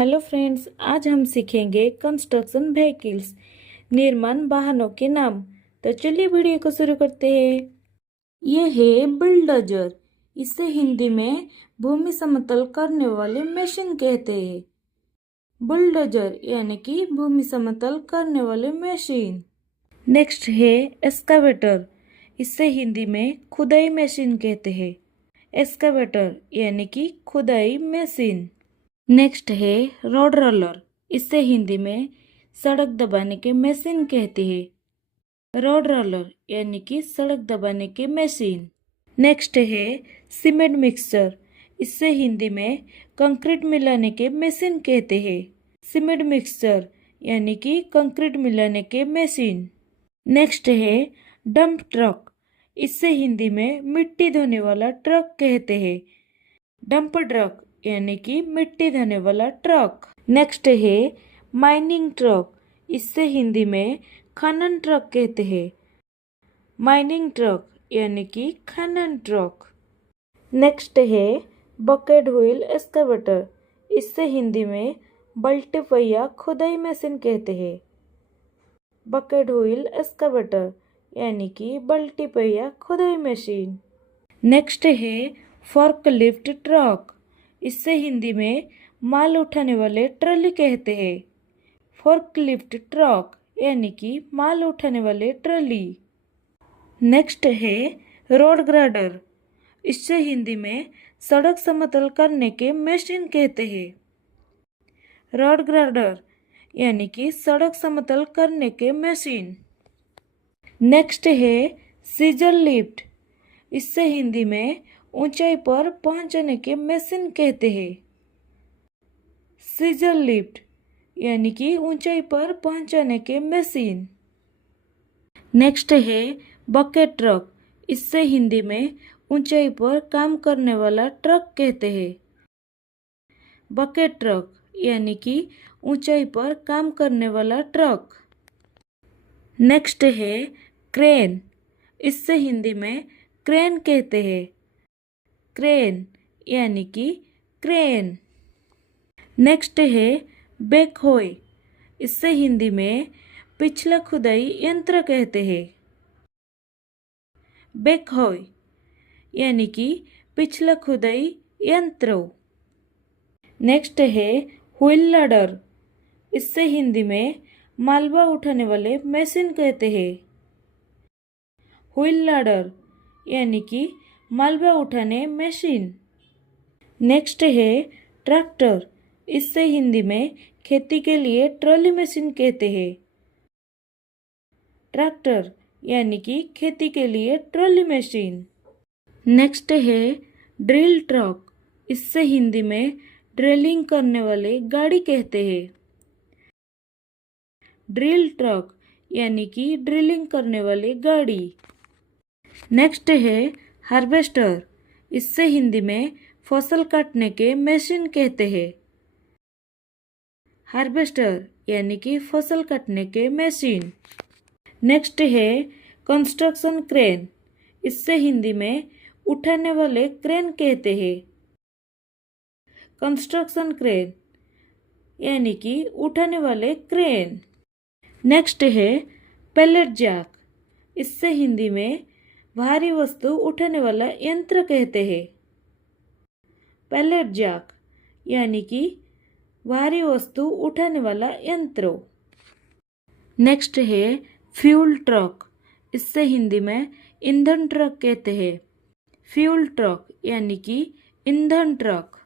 Hello friends, आज हम सीखेंगे कंस्ट्रक्शन व्हीकल्स, निर्माण वाहनों के नाम। तो चलिए वीडियो को शुरू करते हैं। ये है बुलडोजर। इसे हिंदी में भूमि समतल करने वाले मशीन कहते हैं। बुलडोजर यानी कि भूमि समतल करने वाले मशीन। नेक्स्ट है एक्सकावेटर। इसे हिंदी में खुदाई मशीन कहते हैं। एक्सकावेटर यानी कि खुदाई मशीन। नेक्स्ट है रोड रोलर। इसे हिंदी में सड़क दबाने के मशीन कहते हैं। रोड रोलर यानी कि सड़क दबाने के मशीन। नेक्स्ट है सीमेंट मिक्सचर। इसे हिंदी में कंक्रीट मिलाने के मशीन कहते हैं। सीमेंट मिक्सचर यानी कि कंक्रीट मिलाने के मशीन। नेक्स्ट है डंप ट्रक। इसे हिंदी में मिट्टी ढोने वाला ट्रक कहते हैं। डंप ट्रक यानी कि मिट्टी ढोने वाला ट्रक। नेक्स्ट है माइनिंग ट्रक। इससे हिंदी में खनन ट्रक कहते हैं। माइनिंग ट्रक यानी कि खनन ट्रक। नेक्स्ट है बकेट व्हील एक्सकावेटर। इससे हिंदी में बल्टी पहिया खुदाई मशीन कहते हैं। बकेट व्हील एक्सकावेटर यानी कि बल्टी पहिया खुदाई मशीन। नेक्स्ट है फोर्कलिफ्ट ट्रक। इससे हिंदी में माल उठाने वाले ट्रॉली कहते हैं। फोर्कलिफ्ट ट्रक यानी कि माल उठाने वाले ट्रॉली। नेक्स्ट है रोड ग्राडर। इससे हिंदी में सड़क समतल करने के मशीन कहते हैं। रोड ग्राडर यानी कि सड़क समतल करने के मशीन। नेक्स्ट है सीजर लिफ्ट। इससे हिंदी में ऊंचाई पर पहुंचने के मशीन कहते हैं। सीजर लिफ्ट यानी कि ऊंचाई पर पहुंचने के मशीन। नेक्स्ट है बकेट ट्रक। इससे हिंदी में ऊंचाई पर काम करने वाला ट्रक कहते हैं। बकेट ट्रक यानी कि ऊंचाई पर काम करने वाला ट्रक। नेक्स्ट है क्रेन। इससे हिंदी में क्रेन कहते हैं। क्रेन यानी कि क्रेन। नेक्स्ट है बैकहोय। इससे हिंदी में पिछला खुदाई यंत्र कहते हैं। बैकहोय यानी कि पिछला खुदाई यंत्र। नेक्स्ट है व्हील लोडर। इससे हिंदी में मालवा उठाने वाले मशीन कहते हैं। व्हील लोडर यानी कि मालवा उठाने मशीन। नेक्स्ट है ट्रैक्टर। इससे हिंदी में खेती के लिए ट्रॉली मशीन कहते हैं। ट्रैक्टर यानी कि खेती के लिए ट्रॉली मशीन। नेक्स्ट है ड्रिल ट्रक। इससे हिंदी में ड्रिलिंग करने वाले गाड़ी कहते हैं। ड्रिल ट्रक यानी कि ड्रिलिंग करने वाली गाड़ी। नेक्स्ट है हार्वेस्टर। इससे हिंदी में फसल काटने के मशीन कहते हैं। हार्वेस्टर यानी कि फसल काटने के मशीन। नेक्स्ट है कंस्ट्रक्शन क्रेन। इससे हिंदी में उठाने वाले क्रेन कहते हैं। कंस्ट्रक्शन क्रेन यानी कि उठाने वाले क्रेन। नेक्स्ट है पैलेट जैक। इससे हिंदी में भारी वस्तु उठाने वाला यंत्र कहते हैं। पैलेट जैक यानी कि भारी वस्तु उठाने वाला यंत्र। नेक्स्ट है फ्यूल ट्रक। इससे हिंदी में ईंधन ट्रक कहते हैं। फ्यूल ट्रक यानी कि ईंधन ट्रक।